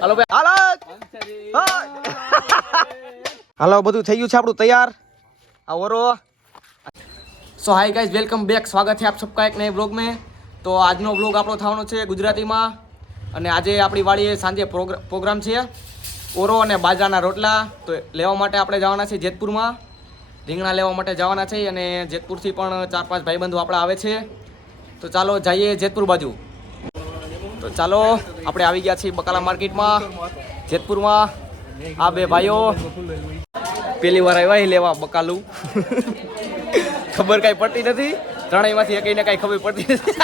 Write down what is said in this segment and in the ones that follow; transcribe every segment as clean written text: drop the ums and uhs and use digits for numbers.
હાલો ભાઈ હાલો હાલો બધું થઈ ગયું છે આપણું તૈયાર આ ઓરો સો હાય ગાઈઝ વેલકમ બેક સ્વાગત છે આપ સબકા એક નए બ્લોગ में તો આજનો બ્લોગ આપણો થવાનો છે ગુજરાતીમાં અને આજે આપણી વાડીએ સાંજે પ્રોગ્રામ છે ઓરો અને બાજરાના રોટલા તો લેવા માટે આપણે જવાના છે જેતપુરમાં રીંગણા લેવા માટે જવાના છે અને જેતપુરથી પણ 4-5 ભાઈબંધો આપણા આવે છે તો ચાલો જઈએ જેતપુર બાજુ તો ચાલો આપણે આવી ગયા છીએ બકાલા માર્કેટમાં જેતપુરમાં આ બે ભાઈઓ પહેલી વાર આવ્યા લેવા બકાલું ખબર કાંઈ પડતી નથી ત્રણેયમાંથી એકઈને કાંઈ ખબર પડતી નથી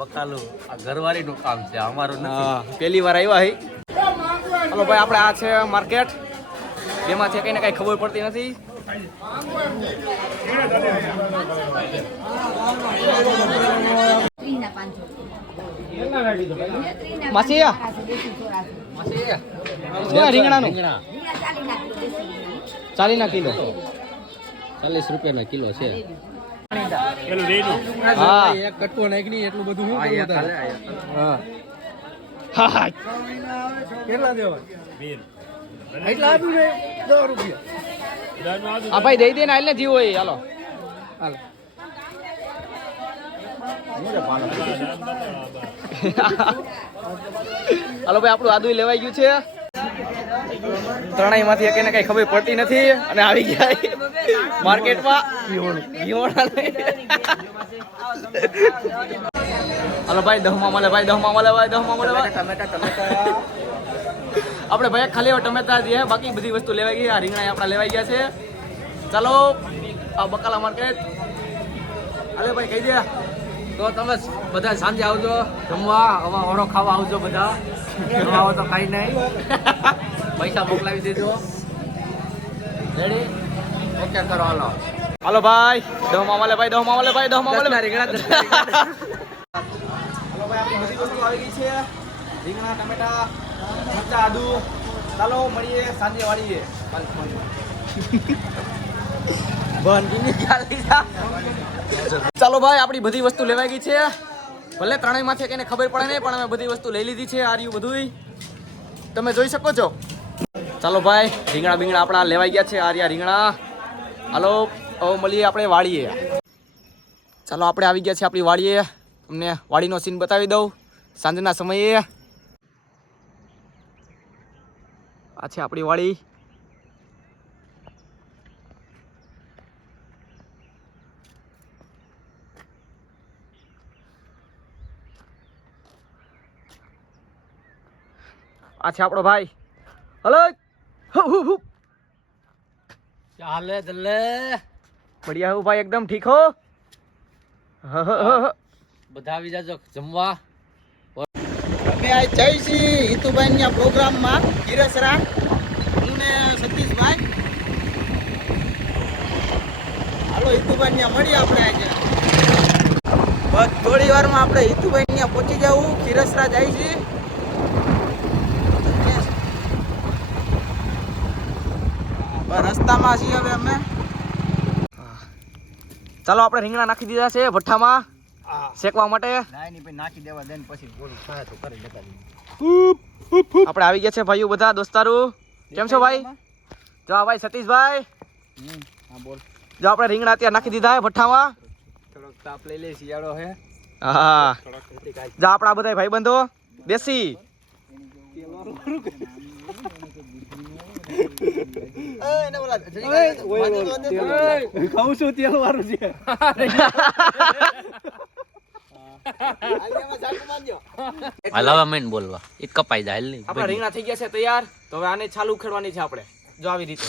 બકાલું આ ઘરવાળીનું કામ છે અમારું નથી પહેલી વાર આવ્યા હે હાલો ભાઈ આપણે આ છે માર્કેટ બેમાંથી એકઈને કાંઈ ખબર પડતી નથી માસી રીંગણાનું 40 કિલો 40 રૂપિયાના કિલો છે હા એક કટકો નાખી એટલું બધું શું હા હા કેટલા દેવા એટલા આપ્યું ને 10 રૂપિયા આ ભાઈ દઈ દે ને હાલ ને જીવો એ હાલો હાલ હાલો ભાઈ આપણું આદુ લેવાઈ ગયું છે ત્રણેયમાંથી એકને કઈ ખબર પડતી નથી અને આવી ગયા માર્કેટમાં હાલો ભાઈ 10 મળે ભાઈ 10 મળે ભાઈ 10 મળે આપણે ભાઈ ખાલી ટમેટા દે બાકી બધી વસ્તુ લેવાઈ ગઈ આ રીંગણા આપણા લેવાઈ ગયા છે ચાલો આ બકાલા માર્કેટ અરે ભાઈ કહી દે તો તમે બધા સાંજે આવજો જમવા હવે ઓળો ખાવા આવજો બધા આવો તો ખાઈ નહીં પૈસા મોકલાવી દેજો રેડી ઓકે કરો હાલો હાલો ભાઈ 10 મળે ભાઈ 10 મળે ભાઈ 10 મળે રીંગણા હાલો ભાઈ આપણી બધી વસ્તુ આવી ગઈ છે રીંગણા ટમેટા મરચા આદુ ચાલો મળીએ સાંજે વાળીએ ચાલો ભાઈ આપણી બધી વસ્તુ લેવાઈ ગઈ છે ભલે ત્રણેયમાંથી કઈને ખબર પડે નહીં પણ અમે બધી વસ્તુ લઈ લીધી છે આ રહ્યું બધું તમે જોઈ શકો છો ચાલો ભાઈ રીંગણા બીંગણા આપણા લેવાઈ ગયા છે આ રહ્યા રીંગણા હાલો હવે મળીએ આપણે વાળીએ ચાલો આપણે આવી ગયા છે આપણી વાડીએ તમને વાડીનો સીન બતાવી દઉં સાંજના સમયે આ છે આપણી વાડી આ છે આપણો ભાઈ હલો ચાલે દલ્લે બઢિયા હું ભાઈ એકદમ ઠીક હો બધા આવી જાજો જમવા અમે આ જઈશી હિતુભાઈ ના પ્રોગ્રામમાં ગિરસરા હું ને સતીશભાઈ હાલો હિતુભાઈ ત્યાં મળીએ આપણે આજે બસ થોડી વારમાં આપણે હિતુભાઈ ત્યાં પહોંચી જવું ગિરસરા જાય છે રસ્તામાં છીએ હવે અમે ચાલો આપણે રીંગણા નાખી દીધા છે ભઠ્ઠામાં શેકવા માટે નાખી દેવા દે પછી બોલું ખાય તો કરી દેતા આપણે આવી ગયા છે ભાઈઓ બધા દોસ્તારો કેમ છો ભાઈ જો આ ભાઈ સતીશભાઈ હા બોલ જો આપણે રીંગણા અત્યારે નાખી દીધા ભઠ્ઠામાં થોડોક તાપ લઈ લે શિયાળો હે હા જો આપણા બધા ભાઈબંધો દેશી ખાઉં છું તેલ વાળું છે હલાવા મેન બોલવા એ કપાઈ જાય નહીં આપણા રીંગણા થઈ ગયા છે તૈયાર તો હવે આને છાલ ઉખેડવાની છે આપણે જો આવી રીતે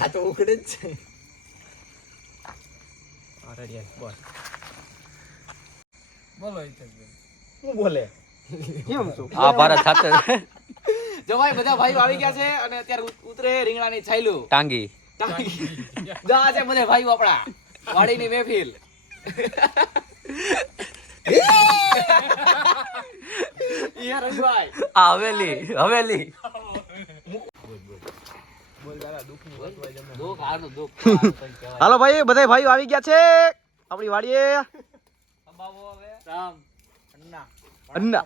આ તો ઉખડે જ છે બસ બોલો હું બોલે કેમ છું આ ભારત સાથે જો ભાઈ બધા ભાઈઓ આવી ગયા છે અને અત્યારે ઉતરે રીંગણાની છાયલું ટાંગી જો આ છે બધા ભાઈઓ આપણા વાડીની મહેફિલ યાર રંગભાઈ આ હવેલી હવેલી હાલો ભાઈ બધા ભાઈઓ આવી ગયા છે આપણી વાડીએ રામ અન્ના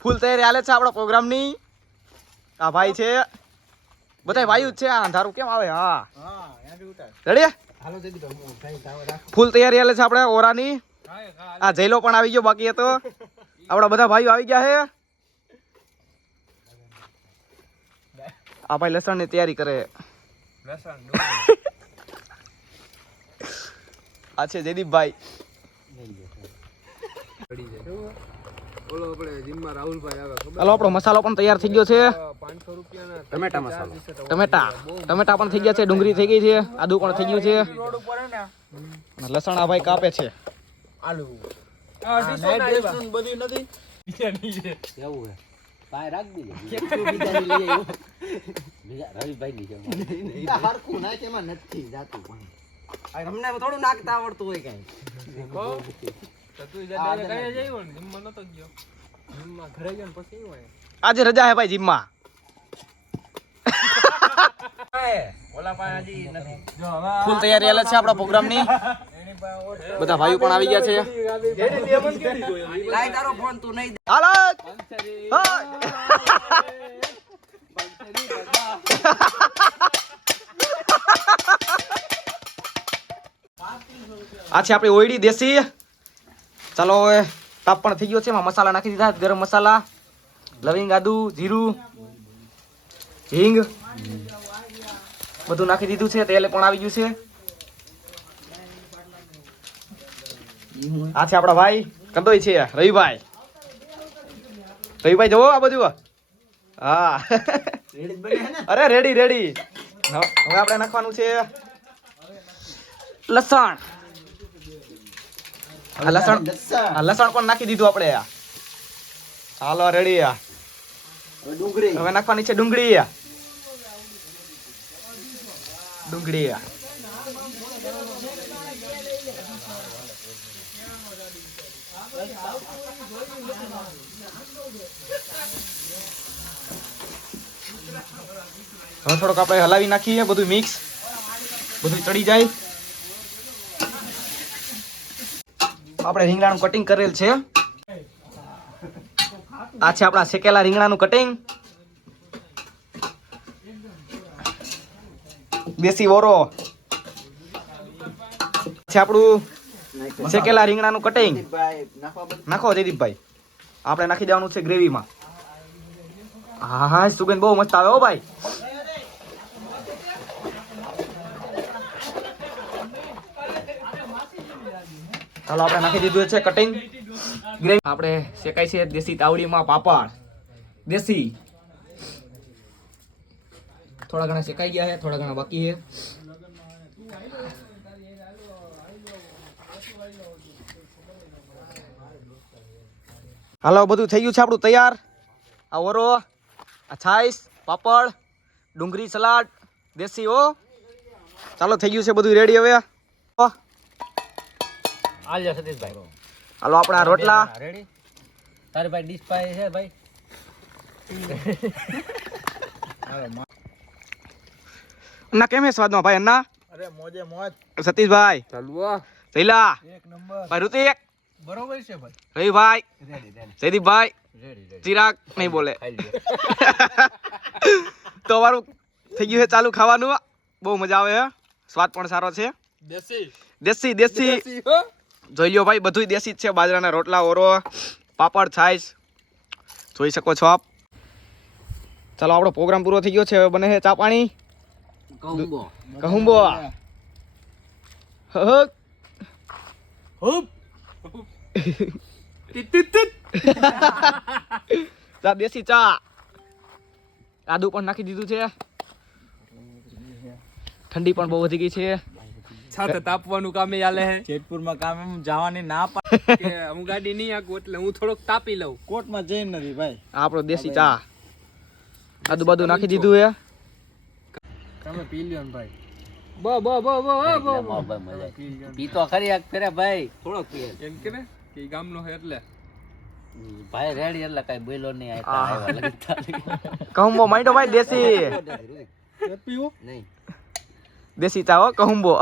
ફૂલ તૈયારી હાલે છે આપણા પ્રોગ્રામની. આ ભાઈ છે, બધા વાયુ જ છે. આ અંધારું કેમ આવે? હા રેડી, ફૂલ તૈયારી હાલે છે આપણે ઓરાની. આ જયલો પણ આવી ગયો, બાકી હતો. આપણા બધા ભાઈઓ આવી ગયા છે. આ ભાઈ લસણ ની તૈયારી કરે. આ છે જયદીપભાઈ. હાલો, આપણો મસાલો પણ તૈયાર થઈ ગયો છે. ટમેટા પણ થઈ ગયા છે. ડુંગળી થઈ ગઈ છે. આદુ પણ થઈ ગયું છે. લસણ આ ભાઈ કાપે છે. થોડું નાખતા આવડતું હોય કઈ. આજે રજા હે ભાઈ જીમમાં. ફૂલ તૈયારી હાલે છે આપણા પ્રોગ્રામની. બધા ભાઈઓ પણ આવી ગયા છે. લાય તારો ફોન તું નહીં. હાલો આ છે આપણી ઓયડી દેશી. ચાલો હવે તાપ પણ થઈ ગયો છે. એમાં મસાલા નાખી દીધા. ગરમ મસાલા, લવિંગ, આદુ, જીરું, હિંગ બધું નાખી દીધું છે. તેલ પણ આવી ગયું છે. આ છે આપણા ભાઈ કંદોઈ છે, રવિભાઈ. રવિભાઈ જવો આ બધું. હા અરે રેડી રેડી. હવે આપણે નાખવાનું છે લસણ. લસણ પણ નાખી દીધું આપણે. ચાલો રેડી. હવે નાખવાની છે ડુંગળી. હવે થોડોક આપણે હલાવી નાખીએ. બધું મિક્સ, બધું ચડી જાય. આપણે રીંગણાનું કટિંગ કરેલ છે. આ છે આપણા શેકેલા રીંગણાનું કટિંગ. દેશી ઓરો છે આપણું શેકેલા રીંગણાનું કટિંગ. નાખો જયદીપભાઈ. આપણે નાખી દેવાનું છે ગ્રેવીમાં. હા હા, સુગંધ બહુ મસ્ત આવે હો ભાઈ. ચાલો આપણે નાખી દીધું છે કટિંગ ગ્રેવી. આપણે શેકાય છે દેશી તાવડીમાં પાપડ. દેશી થોડા ઘણા શેકાઈ ગયા છે, થોડા ઘણા બાકી છે. હાલો, બધું થઈ ગયું છે આપણું તૈયાર. આ ઓરો, આ છાઈસ, પાપડ, ડુંગળી, સલાડ, દેશી. ઓ ચાલો, થઈ ગયું છે બધું રેડી. હવે હાલો આપણા રોટલા રેડી. તારે ભાઈ ડીશ પાય છે ભાઈ. ના કેમ હે સ્વાદમાં ભાઈ? અન્ના અરે મોજે મોજ. સતીશભાઈ, જયલા, એક નંબર. ભાઈ ઋતિક, બરોબર છે ભાઈ. રવિભાઈ, જયદીપભાઈ, રેડી. ચિરાગ નહીં બોલે. તો અમારું થઈ ગયું છે ચાલુ ખાવાનું. બહુ મજા આવે છે. સ્વાદ પણ સારો છે. દેશી જોઈ લ્યો ભાઈ, બધું દેશી જ છે. બાજરાના રોટલા, ઓરો, પાપડ, છાઈસ જોઈ શકો છો આપ. ચાલો, આપણો પ્રોગ્રામ પૂરો થઈ ગયો છે. હવે બને છે ચા પાણી. કહુંબો ચા, દેશી ચા. આદુ પણ નાખી દીધું છે. ઠંડી પણ બહુ વધી ગઈ છે. છાતે તાપવાનું કામે ચાલે હે. જેતપુરમાં કામ એમ જવાની ના પાડે કે હું ગાડી નહીં આકું એટલે હું થોડોક તાપી લઉં. કોર્ટમાં જઈને નથી ભાઈ. આપણો દેશી ચા. આદુ બાદુ નાખી દીધું હે. તમે પી લ્યો ને ભાઈ. પીતો ખરી આગ ફેરે ભાઈ. થોડોક પીએ એમ કે ને કે ઈ ગામનો હે એટલે ભાઈ રેડી એટલે કઈ બોલો નહીં. કહુંબો માંડો ભાઈ. દેશી પીવું નહીં દેશી ચા હો, કહુંબો.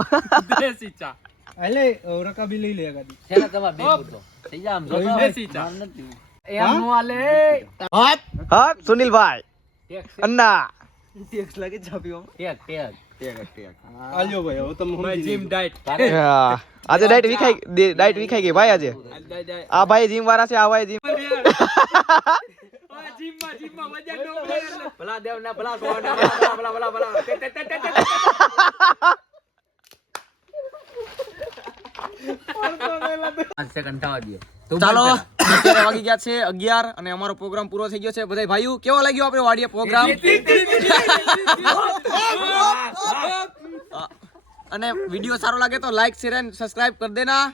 દેશી ચા. આલે રકાબી લઈ લે ગાડી છેલ્લા તમારે બે પૂરતો. થઈ જા આમ જો તો. બેસી જા. આમ નથી. એમ નો હાલે. હા સુનિલભાઈ ટેક્સ અન્ના ટેક ટેક. આલ્યો ભાઈ હવે તમે ભાઈ જીમ ડાયટ તારે હા. આજે ડાયટ વિખાઈ ગઈ ભાઈ આજે આ ભાઈ જીમ વાળા છે આ ભાઈ જીમ જીમમાં વજન નો ઉતરે એટલે. ભલા દેવ ના ભલા સોળ ના ભલા. તે. 5 સેકન્ડ થવા દો. તું ચાલો બંધ કર. અત્યારે વાગી ગયા છે 11 અને અમારો પ્રોગ્રામ પૂરો થઈ ગયો છે બધા ભાઈઓ કેવો લાગ્યો આપણે વાડીએ પ્રોગ્રામ અને વિડીયો સારો લાગે તો લાઈક શેર એન્ડ સબસ્ક્રાઇબ કરી દેના